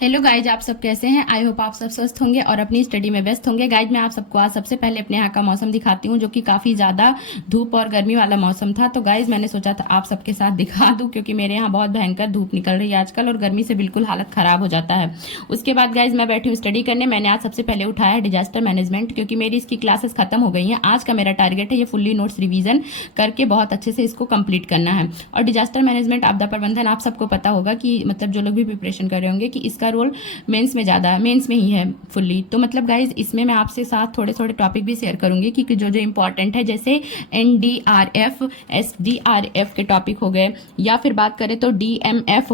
Hello guys, आप सब कैसे हैं। आई होप आप सब स्वस्थ होंगे और अपनी स्टडी में व्यस्त होंगे। गाइज मैं आप सबको आज सबसे पहले अपने यहाँ का मौसम दिखाती हूँ, जो कि काफ़ी ज़्यादा धूप और गर्मी वाला मौसम था। तो गाइज मैंने सोचा था आप सबके साथ दिखा दूँ, क्योंकि मेरे यहाँ बहुत भयंकर धूप निकल रही है आजकल और गर्मी से बिल्कुल हालत ख़राब हो जाता है। उसके बाद गाइज मैं बैठी हूँ स्टडी करने। मैंने आज सबसे पहले उठाया है डिजास्टर मैनेजमेंट, क्योंकि मेरी इसकी क्लासेस खत्म हो गई हैं। आज का मेरा टारगेट है ये फुल्ली नोट्स रिवीजन करके बहुत अच्छे से इसको कंप्लीट करना है। और डिजास्टर मैनेजमेंट, आपदा प्रबंधन, आप सबको पता होगा कि मतलब जो लोग भी प्रिपरेशन कर रहे होंगे कि इसका रोल मेंस में ज़्यादा है, मेंस में ही है फुल्ली। तो मतलब गाइज इसमें मैं आपसे साथ थोड़े थोड़े टॉपिक भी शेयर करूंगी कि जो जो इंपॉर्टेंट है, जैसे NDRF SDRF के टॉपिक हो गए, या फिर बात करें तो DMF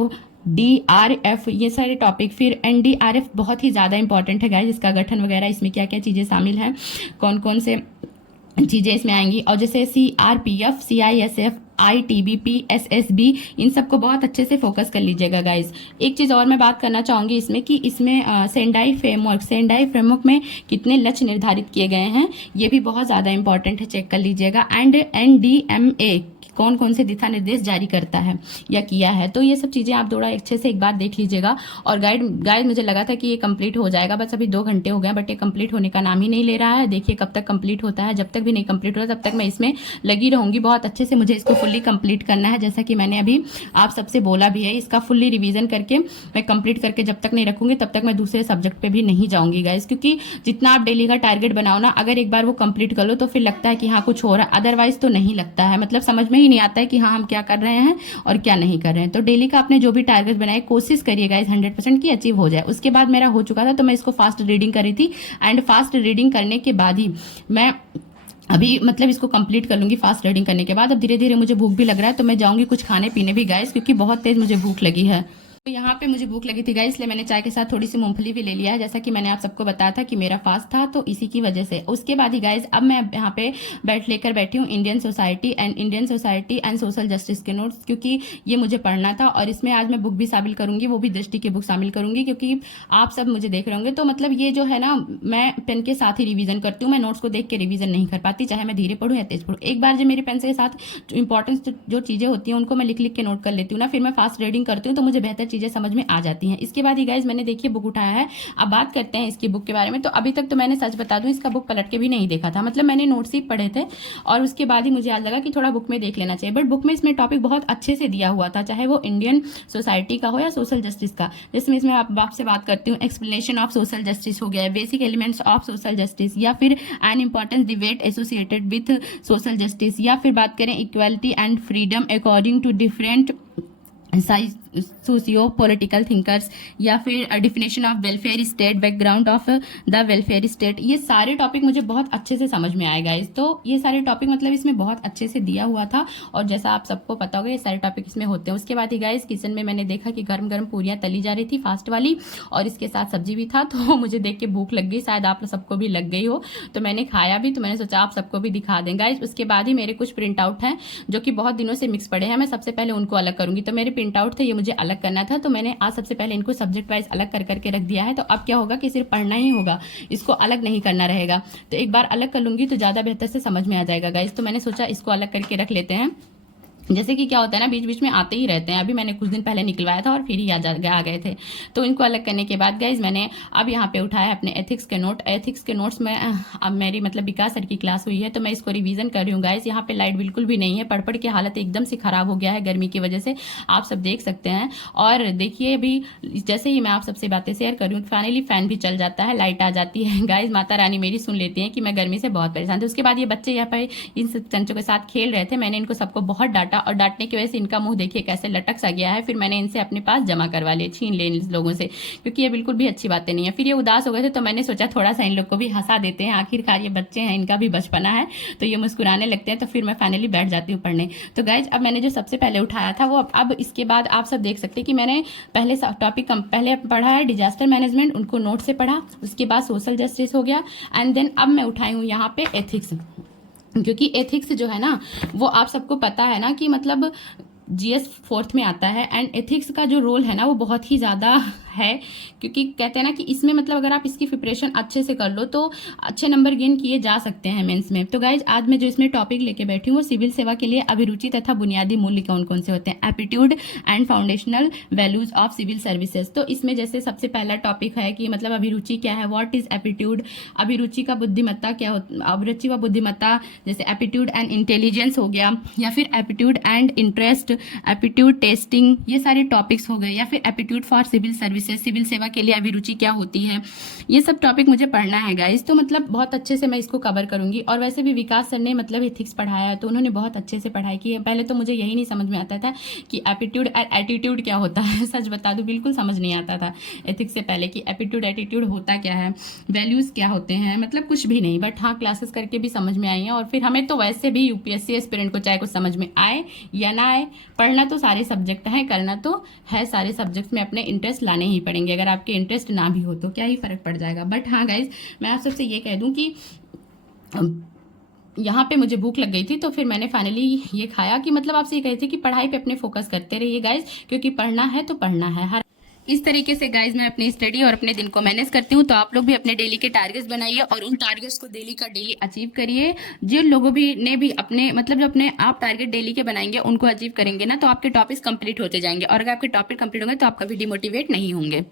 DRF, ये सारे टॉपिक। फिर NDRF बहुत ही ज़्यादा इंपॉर्टेंट है गाइज, इसका गठन वगैरह, इसमें क्या क्या चीज़ें शामिल हैं, कौन कौन से चीज़ें इसमें आएंगी। और जैसे CRPF CISF ITBP SSB, इन सबको बहुत अच्छे से फोकस कर लीजिएगा गाइज। एक चीज़ और मैं बात करना चाहूँगी इसमें कि इसमें सेंडाई फ्रेमवर्क में कितने लक्ष्य निर्धारित किए गए हैं, ये भी बहुत ज़्यादा इंपॉर्टेंट है, चेक कर लीजिएगा। एंड NDMA कौन कौन से दिशा निर्देश जारी करता है या किया है, तो ये सब चीज़ें आप थोड़ा अच्छे से एक बार देख लीजिएगा। और गाइड मुझे लगा था कि ये कंप्लीट हो जाएगा, बस अभी 2 घंटे हो गए, बट ये कंप्लीट होने का नाम ही नहीं ले रहा है। देखिए कब तक कंप्लीट होता है। जब तक भी नहीं कंप्लीट होता तब तक मैं इसमें लगी रहूंगी बहुत अच्छे से। मुझे इसको फुल्ली कंप्लीट करना है, जैसा कि मैंने अभी आप सबसे बोला भी है। इसका फुल्ली रिवीजन करके मैं कंप्लीट करके जब तक नहीं रखूंगी तब तक मैं दूसरे सब्जेक्ट पे भी नहीं जाऊंगी गाइज, क्योंकि जितना आप डेली का टारगेट बनाओ ना, अगर एक बार वो कंप्लीट कर लो तो फिर लगता है कि हाँ कुछ हो रहा है, अदरवाइज तो नहीं लगता है। मतलब समझ में ही नहीं आता है कि हाँ हम क्या कर रहे हैं और क्या नहीं कर रहे हैं। तो डेली का आपने जो भी टारगेट बनाए, कोशिश करिए गाइज 100% की अचीव हो जाए। उसके बाद मेरा हो चुका था, तो मैं इसको फास्ट रीडिंग करी थी, एंड फास्ट रीडिंग करने के बाद ही मैं अभी मतलब इसको कंप्लीट कर लूंगी। फास्ट रीडिंग करने के बाद अब धीरे धीरे मुझे भूख भी लग रहा है, तो मैं जाऊंगी कुछ खाने पीने भी गाइस, क्योंकि बहुत तेज मुझे भूख लगी है। तो यहाँ पे मुझे भूख लगी थी गाइस, इसलिए मैंने चाय के साथ थोड़ी सी मूंगफली भी ले लिया है, जैसा कि मैंने आप सबको बताया था कि मेरा फास्ट था, तो इसी की वजह से। उसके बाद ही गाइस अब मैं यहाँ पे लेकर बैठी हूँ Indian society and social justice के नोट्स, क्योंकि ये मुझे पढ़ना था। और इसमें आज मैं बुक भी शामिल करूंगी, वो भी दृष्टि की बुक शामिल करूंगी, क्योंकि आप सब मुझे देख रहे होंगे। तो मतलब ये जो है ना, मैं पेन के साथ ही रिवीजन करती हूँ, मैं नोट्स को देख के रिवीजन नहीं कर पाती, चाहे मैं धीरे पढ़ूँ या तेज पढ़ूँ। एक बार जब मेरे पेन के साथ इंपॉर्टेंस जो चीज़ें होती हैं उनको मैं लिख लिख के नोट कर लेती हूँ ना, फिर मैं फास्ट रीडिंग करती हूँ तो मुझे बेहतर चीज़ें समझ में आ जाती हैं। इसके बाद ही गाइज मैंने देखिए बुक उठाया है। अब बात करते हैं इसकी बुक के बारे में। तो अभी तक तो मैंने सच बता दूं, इसका बुक पलट के भी नहीं देखा था, मतलब मैंने नोट्स ही पढ़े थे और उसके बाद ही मुझे आज लगा कि थोड़ा बुक में देख लेना चाहिए। बट बुक में इसमें टॉपिक बहुत अच्छे से दिया हुआ था, चाहे वो इंडियन सोसाइटी का हो या सोशल जस्टिस का। जिसमें इसमें आपसे बात करती हूँ, एक्सप्लेनेशन ऑफ सोशल जस्टिस हो गया, basic elements of social justice, या फिर an importance debate associated with social justice, या फिर बात करें equality and freedom according to different socio political thinkers, या फिर definition of welfare state, background of the welfare state. ये सारे टॉपिक मुझे बहुत अच्छे से समझ में आएगा इस। तो ये सारे टॉपिक मतलब इसमें बहुत अच्छे से दिया हुआ था, और जैसा आप सबको पता होगा ये सारे टॉपिक इसमें होते हैं। उसके बाद ही गाइस किचन में मैंने देखा कि गर्म गर्म पूरियां तली जा रही थी फास्ट वाली, और इसके साथ सब्जी भी था। तो मुझे देख के भूख लग गई, शायद आप सबको भी लग गई हो, तो मैंने खाया भी। तो मैंने सोचा आप सबको भी दिखा दें गाइस। उसके बाद ही मेरे कुछ प्रिंट आउट हैं जो कि बहुत दिनों से मिक्स पड़े हैं, मैं सबसे पहले उनको अलग करूंगी। तो मेरे प्रिंट आउट थे, ये मुझे अलग करना था, तो मैंने आज सबसे पहले इनको सब्जेक्ट वाइज अलग कर करके रख दिया है। तो अब क्या होगा कि सिर्फ पढ़ना ही होगा, इसको अलग नहीं करना रहेगा। तो एक बार अलग कर लूंगी तो ज़्यादा बेहतर से समझ में आ जाएगा गाइस। तो मैंने सोचा इसको अलग करके रख लेते हैं। जैसे कि क्या होता है ना, बीच बीच में आते ही रहते हैं। अभी मैंने कुछ दिन पहले निकलवाया था और फिर ही आ गए थे। तो इनको अलग करने के बाद गाइज मैंने अब यहाँ पे उठाया अपने एथिक्स के नोट। एथिक्स के नोट्स में अब मेरी मतलब विकास सर की क्लास हुई है, तो मैं इसको रिवीजन कर रही हूँ गाइज। यहाँ पे लाइट बिल्कुल भी नहीं है, पढ़ पढ़ के हालत एकदम से खराब हो गया है गर्मी की वजह से, आप सब देख सकते हैं। और देखिए अभी जैसे ही मैं आप सबसे बातें शेयर कर रही हूँ, फाइनली फैन भी चल जाता है, लाइट आ जाती है गाइज। माता रानी मेरी सुन लेती है कि मैं गर्मी से बहुत परेशान थी। उसके बाद ये बच्चे यहाँ पे इन चंचों के साथ खेल रहे थे, मैंने इनको सबको बहुत डांटा, और डांटने की वजह से इनका मुंह देखिए कैसे लटक सा गया है। फिर मैंने इनसे अपने पास जमा करवा लिए, छीन लिए इन लोगों से, क्योंकि ये बिल्कुल भी अच्छी बातें नहीं है। फिर ये उदास हो गए थे, तो मैंने सोचा थोड़ा सा इन लोग को भी हंसा देते हैं, आखिरकार ये बच्चे हैं, इनका भी बचपना है, तो ये मुस्कुराने लगते हैं। तो फिर मैं फाइनली बैठ जाती हूँ पढ़ने। तो गाइज अब मैंने जो सबसे पहले उठाया था वो अब इसके बाद आप सब देख सकते हैं कि मैंने पहले टॉपिक पहले पढ़ा है डिजास्टर मैनेजमेंट, उनको नोट से पढ़ा। उसके बाद सोशल जस्टिस हो गया, एंड देन अब मैं उठाई हूँ यहाँ पे एथिक्स, क्योंकि एथिक्स जो है ना वो आप सबको पता है ना कि मतलब GS 4th में आता है। एंड एथिक्स का जो रोल है ना वो बहुत ही ज़्यादा है, क्योंकि कहते हैं ना कि इसमें मतलब अगर आप इसकी प्रिपरेशन अच्छे से कर लो तो अच्छे नंबर गेन किए जा सकते हैं मेंस में। तो गाइज आज मैं जो इसमें टॉपिक लेके बैठी हूँ वो सिविल सेवा के लिए अभिरुचि तथा बुनियादी मूल्य कौन कौन से होते हैं, aptitude and foundational values of civil services. तो इसमें जैसे सबसे पहला टॉपिक है कि मतलब अभिरुचि क्या है, व्हाट इज एप्टीट्यूड, अभिरुचि का बुद्धिमत्ता क्या होता, अभिरुचि व बुद्धिमत्ता जैसे एप्टीट्यूड एंड इंटेलिजेंस हो गया, या फिर aptitude and interest, aptitude testing, ये सारे टॉपिक्स हो गए, या फिर एप्टीट्यूड फॉर सिविल सर्विसेज, सिविल सेवा के लिए अभिरुचि क्या होती है। ये सब टॉपिक मुझे पढ़ना है गाइस, तो मतलब बहुत अच्छे से मैं इसको कवर करूंगी। और वैसे भी विकास सर ने मतलब एथिक्स पढ़ाया है तो उन्होंने बहुत अच्छे से पढ़ाई की है। पहले तो मुझे यही नहीं समझ में आता था कि एप्टीट्यूड और एटीट्यूड क्या होता है, सच बता दूं बिल्कुल समझ नहीं आता था एथिक्स से पहले कि एप्टीट्यूड एटीट्यूड होता क्या है, वैल्यूज क्या होते हैं, मतलब कुछ भी नहीं। बट हाँ, क्लासेस करके भी समझ में आई है। और फिर हमें तो वैसे भी यूपीएससी एस्पिरेंट को चाहे कुछ समझ में आए या ना आए, पढ़ना तो सारे सब्जेक्ट हैं, करना तो है सारे सब्जेक्ट्स में, अपने इंटरेस्ट लाने ही पड़ेंगे। अगर आपके इंटरेस्ट ना भी हो तो क्या ही फर्क पड़ जाएगा। बट हाँ गाइज, मैं आप सबसे ये कह दूं कि यहाँ पे मुझे भूख लग गई थी तो फिर मैंने फाइनली ये खाया कि मतलब आपसे ये कह रही थी कि पढ़ाई पे अपने फोकस करते रहिए गाइज, क्योंकि पढ़ना है तो पढ़ना है। हर इस तरीके से गाइज मैं अपनी स्टडी और अपने दिन को मैनेज करती हूँ। तो आप लोग भी अपने डेली के टारगेट्स बनाइए और उन टारगेट्स को डेली का डेली अचीव करिए। जिन लोगों भी ने भी अपने मतलब जो अपने आप टारगेट डेली के बनाएंगे उनको अचीव करेंगे ना, तो आपके टॉपिक्स कंप्लीट होते जाएंगे। और अगर आपके टॉपिक कंप्लीट होंगे तो आप कभी डिमोटिवेट नहीं होंगे।